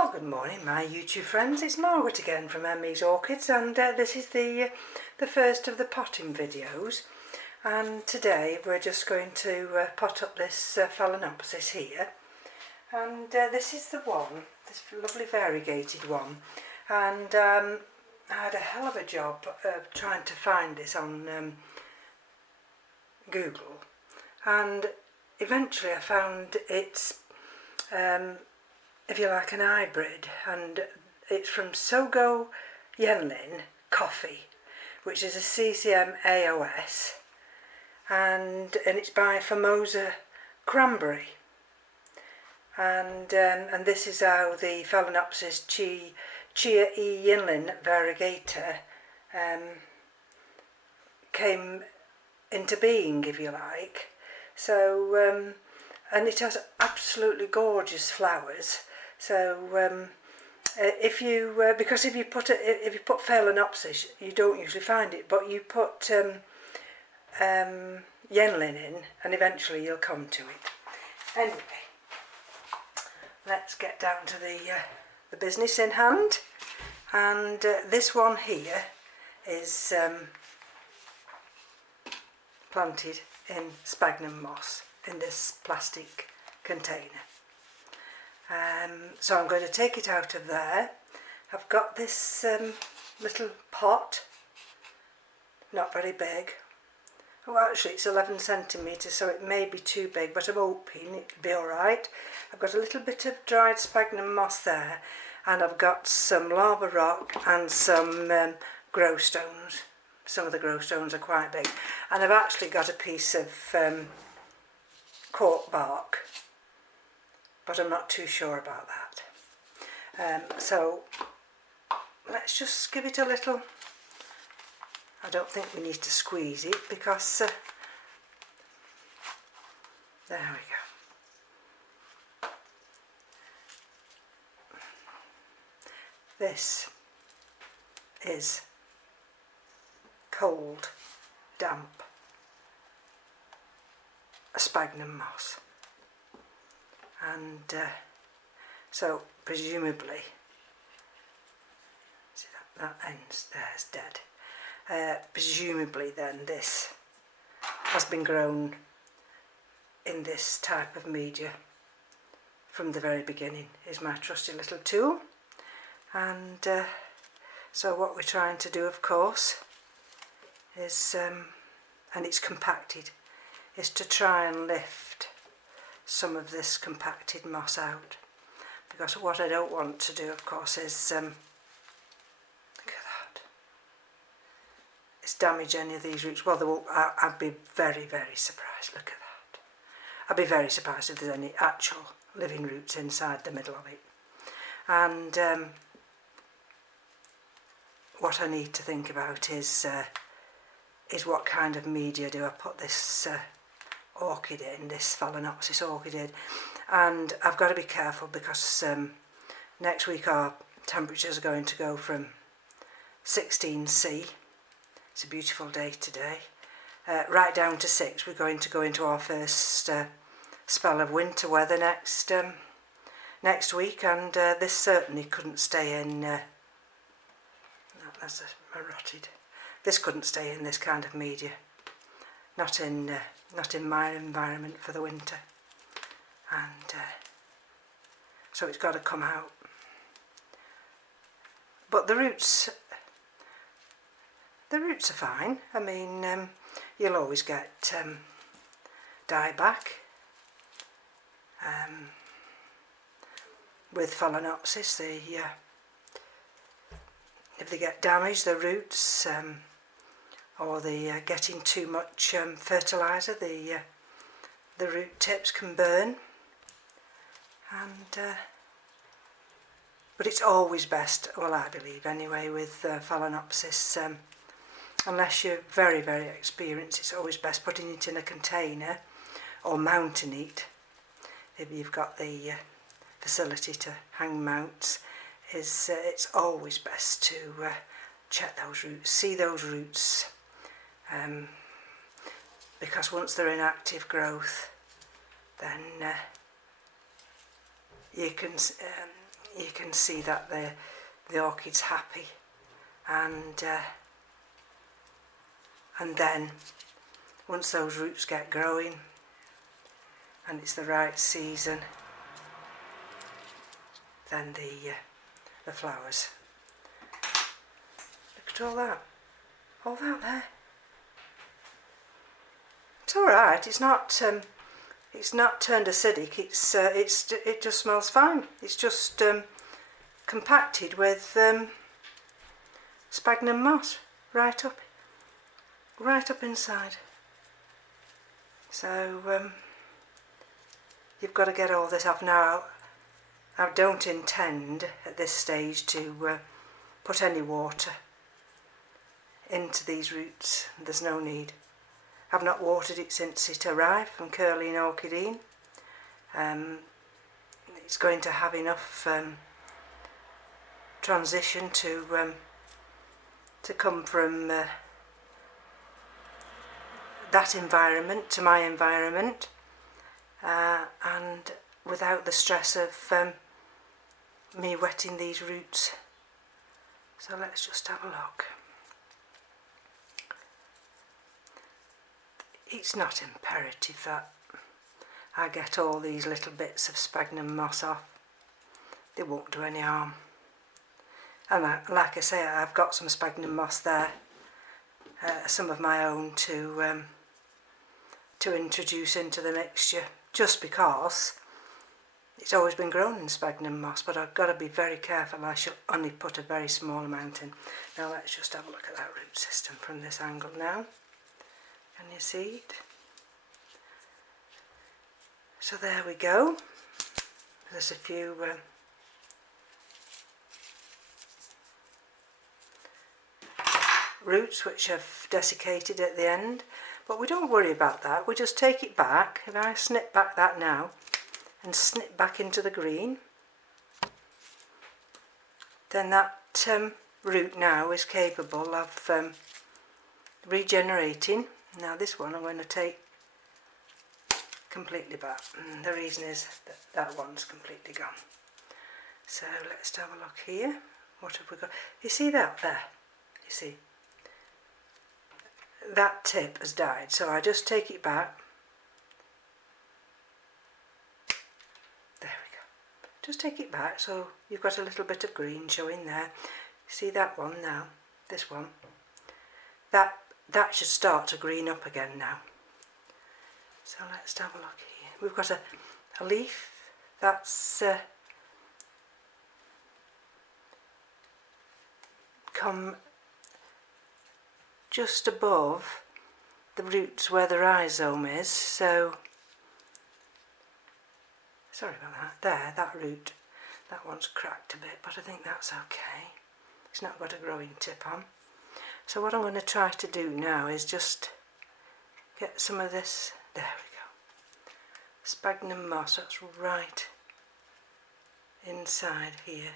Well, good morning, my YouTube friends. It's Margaret again from M.E.s Orchids, and this is the first of the potting videos. And today we're just going to pot up this Phalaenopsis here, and this is the one, this lovely variegated one. And I had a hell of a job trying to find this on Google, and eventually I found it's if you like, an hybrid, and it's from Chia E Yenlin coffee, which is a CCM AOS, and it's by Formosa Cranberry, and this is how the Phalaenopsis Chia E Yenlin variegator came into being, if you like. So and it has absolutely gorgeous flowers. So if you because if you put Phalaenopsis, you don't usually find it, but you put Yenlin in, and eventually you'll come to it. Anyway, let's get down to the business in hand. And this one here is planted in sphagnum moss in this plastic container. So I'm going to take it out of there. I've got this little pot, not very big. Well, actually it's 11 centimetres, so it may be too big, but I'm hoping it'll be alright. I've got a little bit of dried sphagnum moss there, and I've got some lava rock and some grow stones. Some of the grow stones are quite big, and I've actually got a piece of cork bark, but I'm not too sure about that. So let's just give it a little. I don't think we need to squeeze it because there we go. This is cold, damp sphagnum moss, and so presumably, see that ends there's dead. Presumably then this has been grown in this type of media from the very beginning, is my trusty little tool. And so what we're trying to do, of course, is and it's compacted, is to try and lift some of this compacted moss out, because what I don't want to do, of course, is look at that, is damage any of these roots. Well, they won't. I'd be very, very surprised. Look at that. I'd be very surprised if there's any actual living roots inside the middle of it. And what I need to think about is what kind of media do I put this orchid in, this Phalaenopsis orchid in. And I've got to be careful because next week our temperatures are going to go from 16°C, it's a beautiful day today, right down to 6. We're going to go into our first spell of winter weather next week, and this certainly couldn't stay in, that's a rotted, this couldn't stay in this kind of media, not in my environment for the winter. And so it's got to come out. But the roots are fine. I mean, you'll always get dieback with Phalaenopsis. If they get damaged, the roots, or they getting too much fertiliser, the root tips can burn. And but it's always best, well, I believe anyway, with Phalaenopsis, unless you're very, very experienced, it's always best putting it in a container or mounting it if you've got the facility to hang mounts. It's always best to check those roots, see those roots, because once they're in active growth, then you can you can see that the orchid's happy, and then once those roots get growing and it's the right season, then the flowers. Look at all that there. It's all right. It's not turned acidic. It just smells fine. It's just compacted with sphagnum moss right up inside. So you've got to get all this off now. I don't intend at this stage to put any water into these roots. There's no need. I've not watered it since it arrived from Curly and Orchid. It's going to have enough transition to come from that environment to my environment, and without the stress of me wetting these roots. So let's just have a look. It's not imperative that I get all these little bits of sphagnum moss off. They won't do any harm. And like I say, I've got some sphagnum moss there, some of my own to introduce into the mixture, just because it's always been grown in sphagnum moss, but I've got to be very careful. I shall only put a very small amount in. Now let's just have a look at that root system from this angle now. Can you see it? So there we go. There's a few roots which have desiccated at the end, but we don't worry about that. We just take it back. If I snip back that now and snip back into the green, then that root now is capable of regenerating. Now this one I'm going to take completely back. The reason is that that one's completely gone. So let's have a look here. What have we got? You see that there? You see? That tip has died, so I just take it back. There we go. Just take it back so you've got a little bit of green showing there. See that one now? This one? That should start to green up again now. So let's have a look here. We've got a leaf that's come just above the roots where the rhizome is, so sorry about that. There, that root, that one's cracked a bit, but I think that's okay. It's not got a growing tip on. So what I'm going to try to do now is just get some of this, there we go, sphagnum moss, that's right inside here.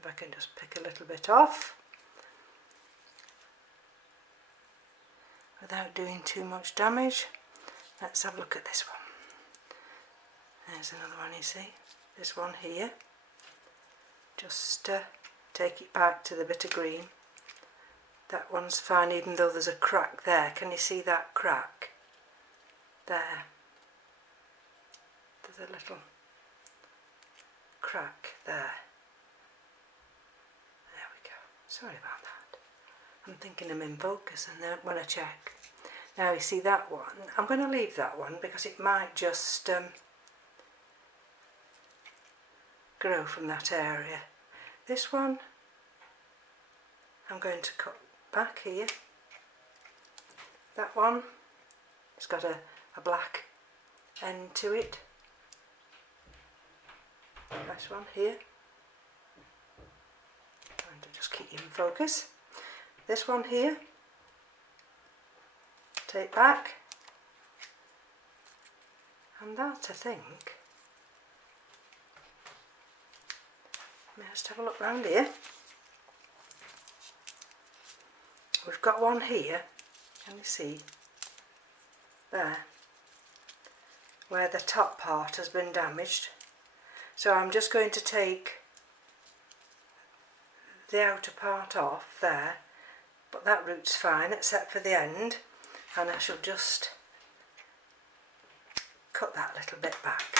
If I can just pick a little bit off without doing too much damage. Let's have a look at this one. There's another one, you see, this one here. Just take it back to the bit of green. That one's fine, even though there's a crack there. Can you see that crack? There. There's a little crack there. There we go. Sorry about that. I'm thinking I'm in focus, and then when I check. Now you see that one. I'm going to leave that one because it might just grow from that area. This one I'm going to cut back here. That one, it's got a black end to it. This one here, trying to just keep you in focus. This one here, take back, and that, I think, let's have a look round here. We've got one here, can you see, there, where the top part has been damaged. So I'm just going to take the outer part off there, but that root's fine except for the end, and I shall just cut that little bit back.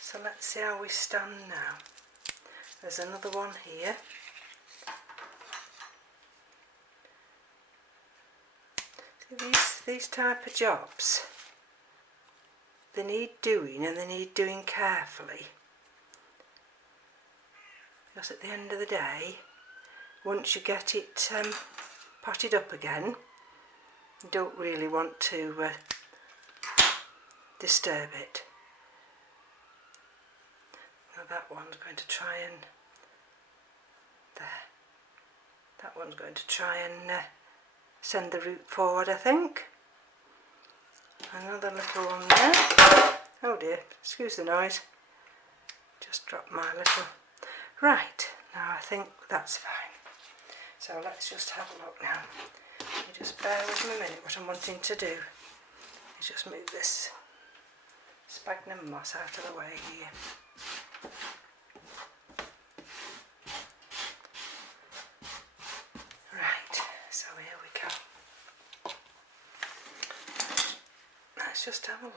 So let's see how we stand now. There's another one here. These type of jobs, they need doing, and they need doing carefully, because at the end of the day, once you get it potted up again, you don't really want to disturb it. Now that one's going to try and, there, that one's going to try and send the root forward, I think. Another little one there. Oh dear, excuse the noise. Just dropped my little... Right, now I think that's fine. So let's just have a look now. You just bear with me a minute. What I'm wanting to do is just move this sphagnum moss out of the way here. Right, so here we go. Let's just have a look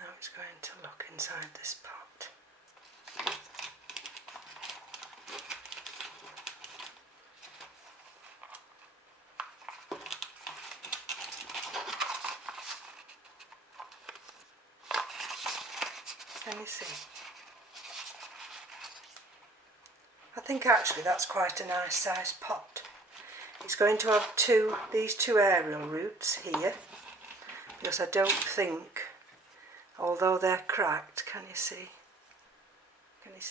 how it's going to look inside this pot. Can you see? I think actually that's quite a nice sized pot. It's going to have these two aerial roots here, because I don't think, although they're cracked, can you see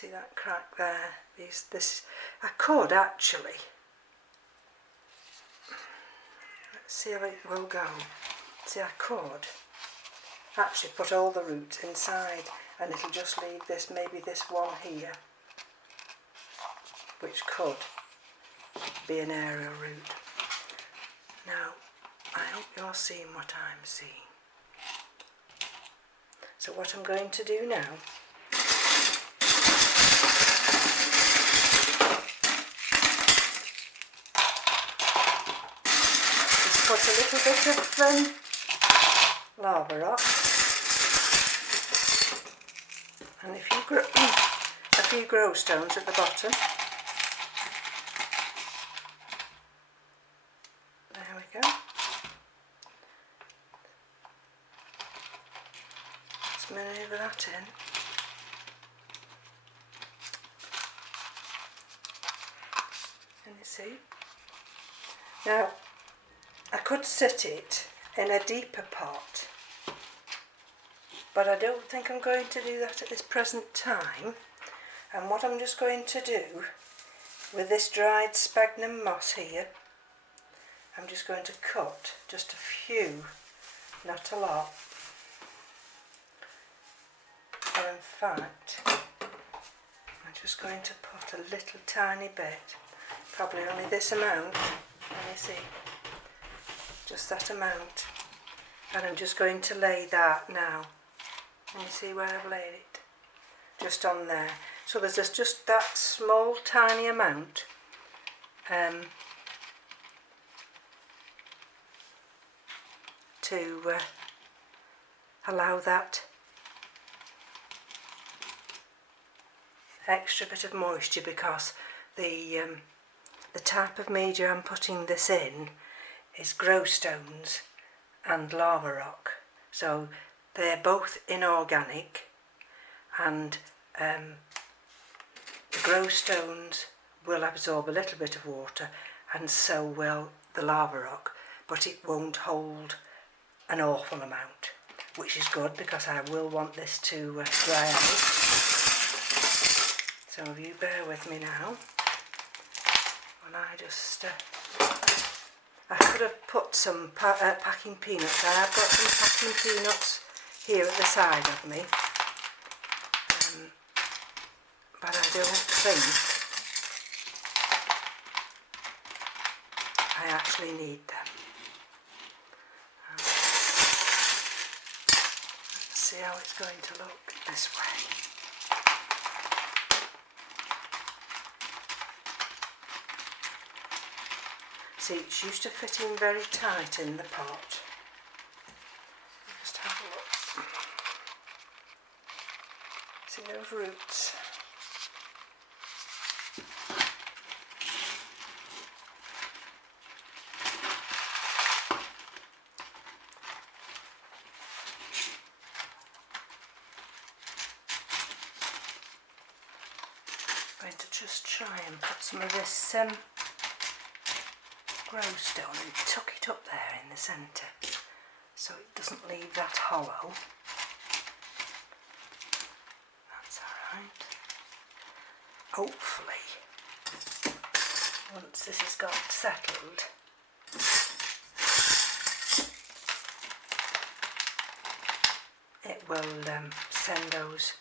that crack there? I could actually, let's see how it will go. See, I could actually put all the roots inside, and it'll just leave this, maybe this one here, which could be an aerial root. Now, I hope you're seeing what I'm seeing. So what I'm going to do now is put a little bit of lava rock and a few grow stones at the bottom. There we go. Let's manoeuvre that in. Can you see? Now, I could sit it in a deeper pot, but I don't think I'm going to do that at this present time. And what I'm just going to do with this dried sphagnum moss here, I'm just going to cut just a few, not a lot. And in fact, I'm just going to put a little tiny bit, probably only this amount, let me see, just that amount, and I'm just going to lay that now. Can you see where I've laid it? Just on there. So there's just that small tiny amount to allow that extra bit of moisture, because the type of media I'm putting this in is grow stones and lava rock, so they're both inorganic, and the grow stones will absorb a little bit of water, and so will the lava rock, but it won't hold an awful amount, which is good because I will want this to dry out. So if you bear with me now, and I just I could have put some packing peanuts. I have got some packing peanuts here at the side of me, but I don't think I actually need them. Let's see how it's going to look this way. See, it's used to fitting very tight in the pot. Just have a look. See those roots? I'm going to just try and put some of this glowstone and tuck it up there in the centre so it doesn't leave that hollow. That's alright. Hopefully, once this has got settled, it will send those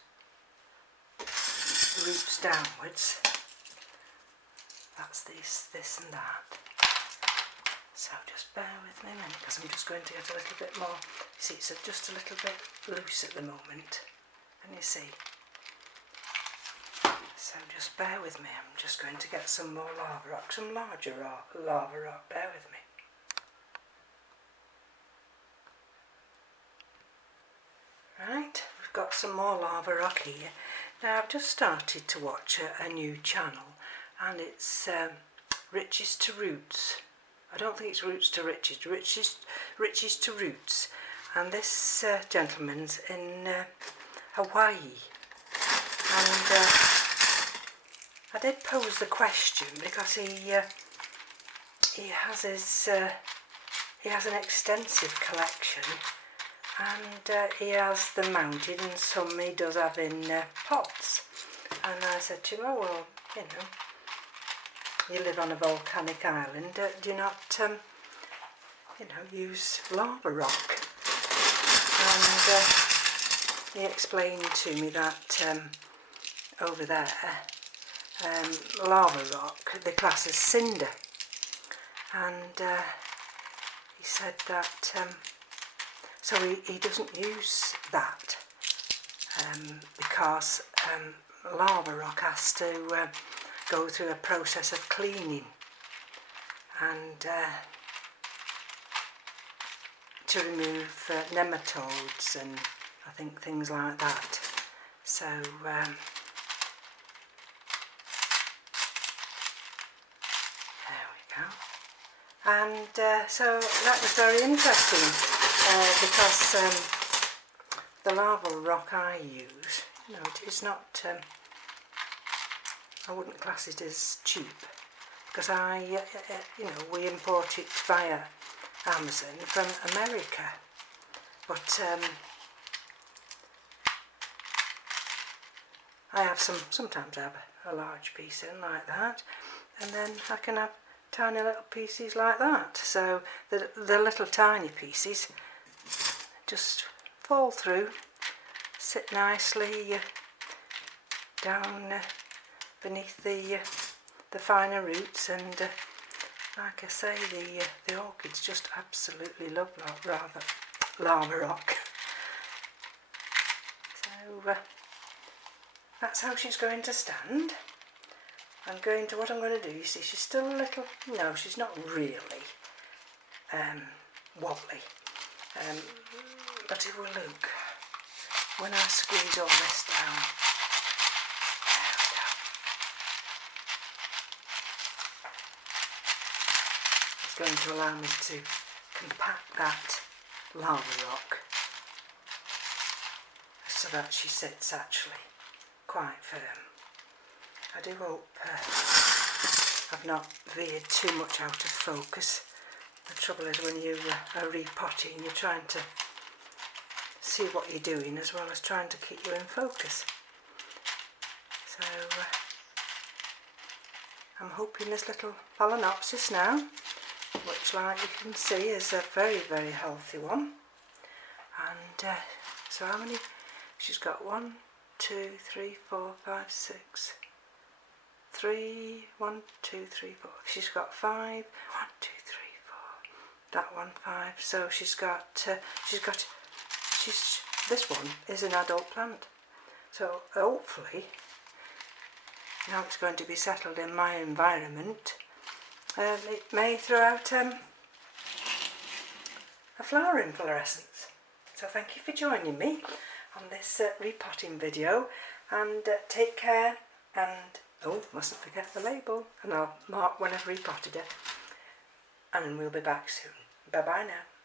roots downwards. That's this and that. So just bear with me a minute, because I'm just going to get a little bit more. You see, it's just a little bit loose at the moment, and you see. So just bear with me. I'm just going to get some more lava rock, some larger lava rock. Bear with me. Right, we've got some more lava rock here. Now I've just started to watch a new channel, and it's Riches to Roots. I don't think it's Roots to Riches, Riches to Roots. And this gentleman's in Hawaii. And I did pose the question because he has his he has an extensive collection. And he has them mounted, and some he does have in pots. And I said to him, oh well, you know, you live on a volcanic island, do you not, you know, use lava rock? And he explained to me that over there, lava rock, they class as cinder. And he said that so he doesn't use that because lava rock has to go through a process of cleaning and to remove nematodes and I think things like that. So there we go. And so that was very interesting. Because the lava rock I use, you know, it's not, I wouldn't class it as cheap, because you know, we import it via Amazon from America, but I have sometimes I have a large piece in like that, and then I can have tiny little pieces like that, so the little tiny pieces just fall through, sit nicely down beneath the finer roots, and like I say, the orchids just absolutely love lava rock. So that's how she's going to stand. What I'm going to do, you see, she's still a little, no, she's not really wobbly. But it will look when I squeeze all this down. It's going to allow me to compact that lava rock so that she sits actually quite firm. I do hope I've not veered too much out of focus. The trouble is when you are repotting, you're trying to see what you're doing as well as trying to keep you in focus. So I'm hoping this little Phalaenopsis now, which like you can see is a very, very healthy one. And so how many? She's got 1, 2, 3, 4, 5, 6. 1, 2, 3, 4. She's got 5. 1, 2, 3, 4. That one 5. So she's got this one is an adult plant. So hopefully now it's going to be settled in my environment. it may throw out a flowering fluorescence. So thank you for joining me on this repotting video, and take care, and oh, mustn't forget the label, and I'll mark when I've repotted it, and we'll be back soon. Bye bye now.